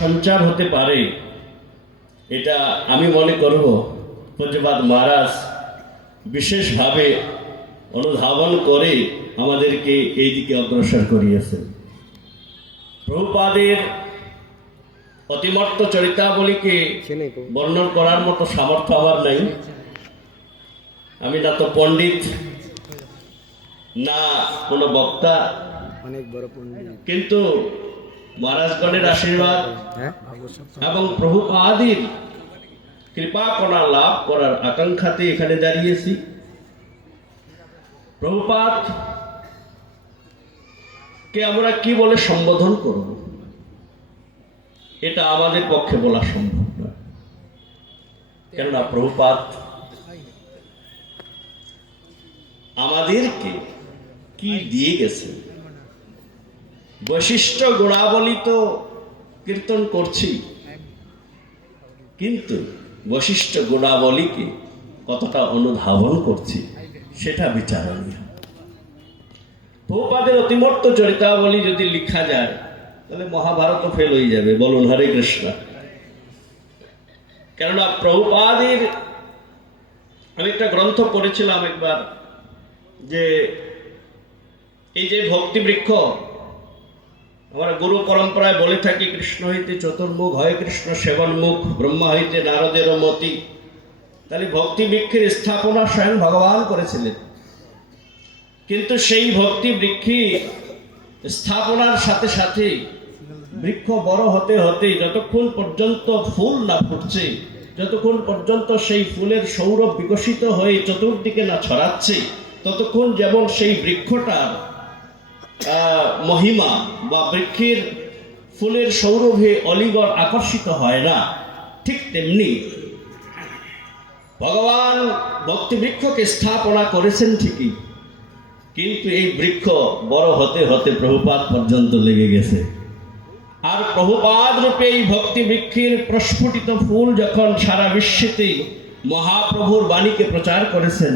সঞ্চার হতে পারে, এটা আমি মনে করব পূজ্যপাদ মহারাজ বিশেষভাবে অনুধাবন করে আমাদেরকে এই দিকে অগ্রসর করিয়েছেন। প্রভুপাদের অতিমর্ত চরিতাবলীকে বর্ণন করার মতো সামর্থ্য আমার নাই। আমি না তো পণ্ডিত, না কোনো বক্তা, কিন্তু মহারাজগণের আশীর্বাদ এবং প্রভুপাদের কৃপা কণা লাভ করার আকাঙ্ক্ষাতে এখানে দাঁড়িয়েছি। প্রভুপাদ কে আমরা কি বলে সম্বোধন করব, এটা আমাদের পক্ষে বলা সম্ভব নয়। কেননা প্রভুপাদ আমাদেরকে কি দিয়ে গেছেন। বৈশিষ্ট্য গুণাবলী তো কীর্তন করছি, কিন্তু বৈশিষ্ট্য গুণাবলীকে কতটা অনুধাবন করছি সেটা বিচারণীয়। প্রভুপাদের অতিমর্ত চরিতাবলী যদি লিখা যায় তাহলে মহাভারত ফেল হয়ে যাবে। বলুন হরে কৃষ্ণ। কেননা প্রভুপাদের আমি একটা গ্রন্থ পড়েছিলাম একবার, যে এই যে ভক্তি বৃক্ষ আমরা গুরু পরম্পরায় বলে থাকি, কৃষ্ণ হইতে চতুর্মুখ হয় কৃষ্ণ সেবনমুখ, ব্রহ্মা হইতে নারদের মতি। তাহলে ভক্তি বৃক্ষের স্থাপনা স্বয়ং ভগবান করেছিলেন, কিন্তু সেই ভক্তি বৃক্ষে স্থাপনার সাথে সাথে বৃক্ষ বড় হতে হতে যতক্ষণ পর্যন্ত ফুল না ফুটছে, যতক্ষণ পর্যন্ত সেই ফুলের সৌরভ বিকশিত হয়ে চতুর্দিকে না ছড়াচ্ছে, ততক্ষণ যেমন সেই বৃক্ষটার মহিমা বা বৃক্ষের ফুলের সৌরভে অলিগড় আকর্ষিত হয় না, ঠিক তেমনি ভগবান ভক্তি বৃক্ষকে স্থাপনা করেছেন ঠিকই, কিন্তু এই বৃক্ষ বড় হতে হতে প্রভুপাদ পর্যন্ত লেগে গেছে। আর প্রভুপাদ রূপে এই ভক্তি বৃক্ষের প্রস্ফুটিত ফুল যখন সারা বিশ্বেতে মহাপ্রভুর বাণীকে প্রচার করেছেন,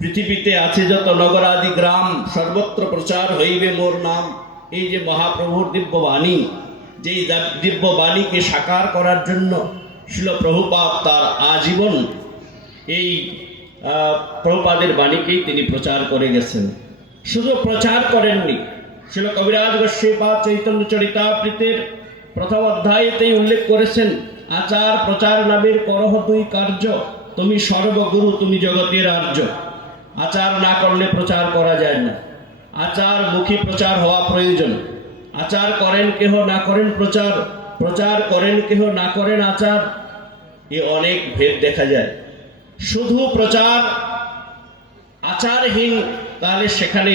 পৃথিবীতে আছে যত নগরাদি গ্রাম সর্বত্র প্রচার হইবে মোর নাম, এই যে মহাপ্রভুর দিব্য বাণী, যেই দিব্য বাণীকে সাকার করার জন্য শিল প্রভুপাদ তার আজীবন এই প্রভুপাদের বাণীকেই তিনি প্রচার করে গেছেন। শুধু প্রচার করেননি, শিল কবিরাজ গোস্বামীপাদ চৈতন্য চরিতামৃতের প্রথম অধ্যায়েতেই উল্লেখ করেছেন, আচার প্রচার নামের করহ দুই কার্য, তুমি সর্বগুরু তুমি জগতের আর্য। আচার না করলে প্রচার করা যায় না, আচার মুখী প্রচার হওয়া প্রয়োজন। আচার করেন কেহ, না করেন প্রচার, প্রচার করেন কেহ, না করেন আচার, এ অনেক ভেদ দেখা যায়। শুধু প্রচার আচারহীন, তাহলে সেখানে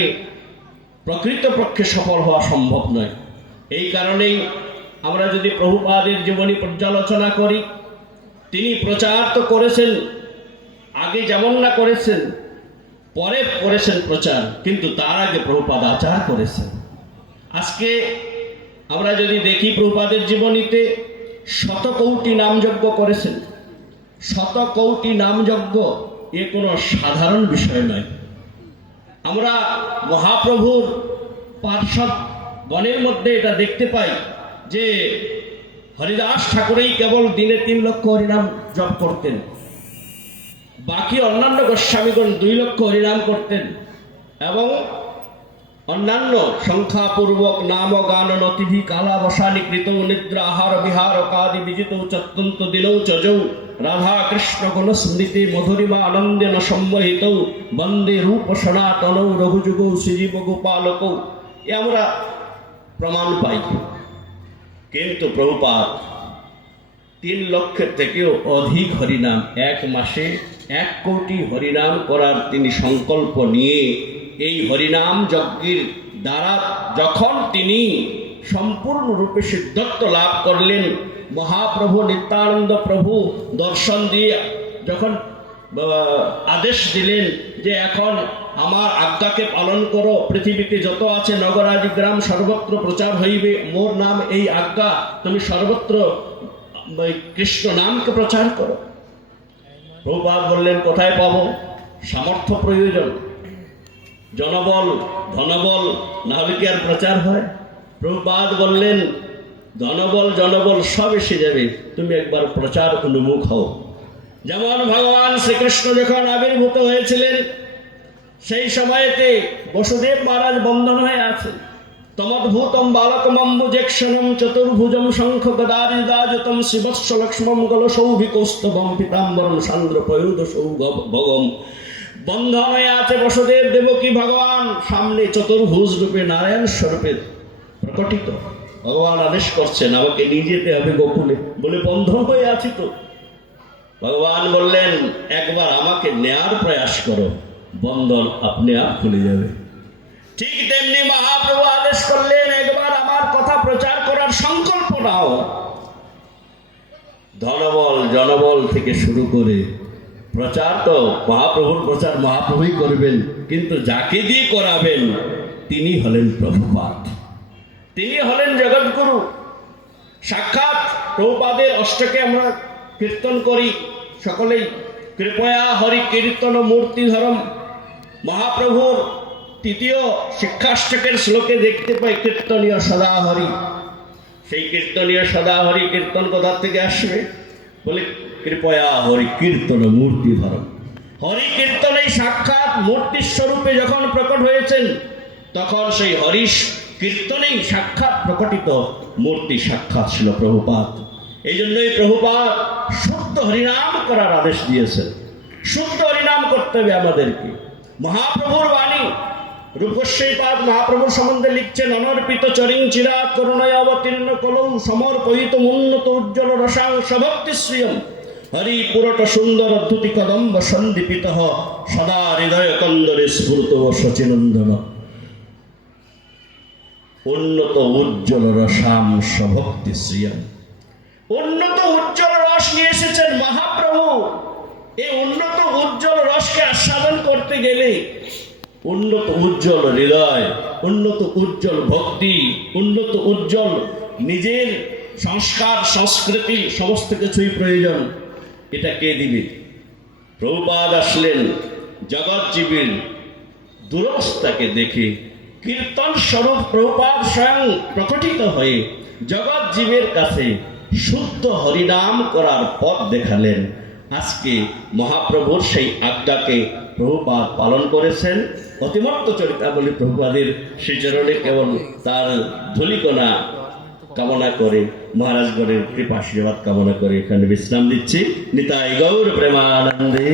প্রকৃতপক্ষে সফল হওয়া সম্ভব নয়। এই কারণেই আমরা যদি প্রভুপাদের জীবনী পর্যালোচনা করি, তিনি প্রচার তো করেছেন, আগে যেমন না করেছেন, পরে করেছেন প্রচার, কিন্তু তার আগে প্রভুপাদ আচার করেছেন। আজকে আমরা যদি দেখি প্রভুপাদের জীবনীতে শতকৌটি নামযজ্ঞ করেছেন। শতকৌটি নামযজ্ঞ এ কোনো সাধারণ বিষয় নয়। আমরা মহাপ্রভুর পার্ষদ গণের মধ্যে এটা দেখতে পাই যে হরিদাস ঠাকুরেই কেবল দিনে 3 লক্ষ হরিনাম জপ করতেন, বাকি অন্যান্য গোস্বামীগণ 2 লক্ষ হরিনাম করতেন, এবং অন্যান্য সংখ্যাপূর্বক নাম গান নতিভি কালাবসানি কৃত নিদ্রা আহার বিহার কাদি বিজিত চত্যন্ত দিনৌ চজৌ রাধা কৃষ্ণ গুণ স্মৃতি মধুরিমা আনন্দেন সম্মোহিত বন্দে রূপ সনাতনৌ রঘুযুগৌ শ্রীজীব গোপালকৌ, এ আমরা প্রমাণ পাই। কিন্তু প্রভুপাদ 3 লক্ষের থেকেও অধিক হরিনাম, 1 মাসে 1 কোটি হরিনাম করার তিনি সংকল্প নিয়ে এই হরিনাম যজ্ঞের দ্বারা যখন তিনি সম্পূর্ণরূপে সিদ্ধত্ব লাভ করলেন, মহাপ্রভু নিত্যানন্দ প্রভু দর্শন দিয়ে যখন আদেশ দিলেন যে এখন আমার আজ্ঞাকে পালন করো, পৃথিবীতে যত আছে নগরাদি গ্রাম সর্বত্র প্রচার হইবে মোর নাম, এই আজ্ঞা তুমি সর্বত্র কৃষ্ণ নামকে প্রচার করো। প্রভুপাদ বললেন কোথায় পাবো? সামর্থ্য প্রয়োজন, জনবল ধনবল, না হলে কি আর প্রচার হয়? প্রভুপাদ বললেন ধনবল জনবল সব এসে যাবে, তুমি একবার প্রচার উন্মুখ হও। যেমন ভগবান শ্রীকৃষ্ণ যখন আবির্ভূত হয়েছিলেন, সেই সময়তে বসুদেব মহারাজ বন্ধন হয়ে আছে। তমদ্ভূতম বালকমম্বুজেক্ষণম চতুর্ভুজম শঙ্খ গদারিদাযুতম শিবস্য লক্ষ্মম গলসৌভিকৌস্তবম পীতাম্বরম সান্দ্র পয়োদশৌ ভগম। বন্ধন হয়ে আছে বসুদেব দেবকী ভগবান, সামনে চতুর্ভুজ রূপে নারায়ণ স্বরূপে প্রকটিত। ভগবান আদেশ করছেন আমাকে নিয়ে যেতে হবে গোকুলে, বলে বন্ধন হয়ে আছি তো। ভগবান বললেন একবার আমাকে নেয়ার প্রয়াস করো, বন্ধন আপনি আপ খুলে যাবে। ঠিক তেমনি মহাপ্রভু আদেশ করলেন একবার আমার কথা প্রচার করার সংকল্প নাও। ধনবল জনবল থেকে শুরু করে প্রচার তো মহাপ্রভুর প্রচার মহাপ্রভুই করবেন, কিন্তু যাকে দিয়ে করাবেন তিনি হলেন প্রভুপাদ, তিনি হলেন জগৎগুরু। সাক্ষাৎ প্রভুপাদের অষ্টকে আমরা কীর্তন করি সকলেই, কৃপয়া হরি কীর্তন মূর্তিধরম। মহাপ্রভুর তৃতীয় শিক্ষাষ্টকের শ্লোকে দেখতে পাই কীর্তনীয় সদাহরি। সেই কীর্তনীয় সদাহরি কীর্তন কোথা থেকে আসবে? বলে কৃপয়া হরি কীর্তন মূর্তিধরম। হরি কীর্তনেই সাক্ষাৎ মূর্তির স্বরূপে যখন প্রকট হয়েছেন, তখন সেই হরিশ কীর্তনেই সাক্ষাৎ প্রকটিত মূর্তি সাক্ষাৎ ছিল প্রভুপাদ। এই জন্যই প্রভুপাদ শুদ্ধ হরিনাম করার আদেশ দিয়েছেন। শুদ্ধ হরিনাম করতে হবে আমাদেরকে। মহাপ্রভুর বাণী রূপস্বৈপাদ মহাপ্রভুর সম্বন্ধে লিখছেন, অনর্পিত চরিং চিরাৎ করুণায় অবতীর্ণ কলৌ সমর্পয়িত উন্নত উজ্জ্বল রসাং সভক্তি শ্রিয়ম হরি পুরট সুন্দর দ্যুতি কদম্ব সন্দীপিত সদা হৃদয় কন্দরে স্ফুরত শচীনন্দন। উন্নত উজ্জ্বল রসাম সভক্তি শ্রিয়ম। উন্নত উজ্জ্বল রস নিয়ে এসেছেন মহাপ্রভু। এই উন্নত উজ্জ্বল রসকে আস্বাদন করতে গেলে উন্নত উজ্জ্বল হৃদয়, উন্নত উজ্জ্বল ভক্তি, উন্নত উজ্জ্বল নিজের সংস্কার সংস্কৃতি সমস্ত কিছুই প্রয়োজন। এটা কে দিবে? প্রভুপাদ আসলেন জগৎজীবীর দুরবস্থাকে দেখে, কীর্তন স্বরূপ প্রভুপাদ স্বয়ং প্রকটিত হয়ে জগৎজীবের কাছে শুদ্ধ হরিনাম করার পথ দেখালেন। আজকে মহাপ্রভুর সেই আজ্ঞাকে প্রভুপাদ পালন করেছেন। অতিমত্ত চরিতাবলী প্রভুপাদের শ্রীচরণে কেবল তার ধূলিকণা কামনা করে, মহারাজগণের কৃপা আশীর্বাদ কামনা করে এখানে বিশ্রাম দিচ্ছি। নিতাই গৌর প্রেমানন্দে।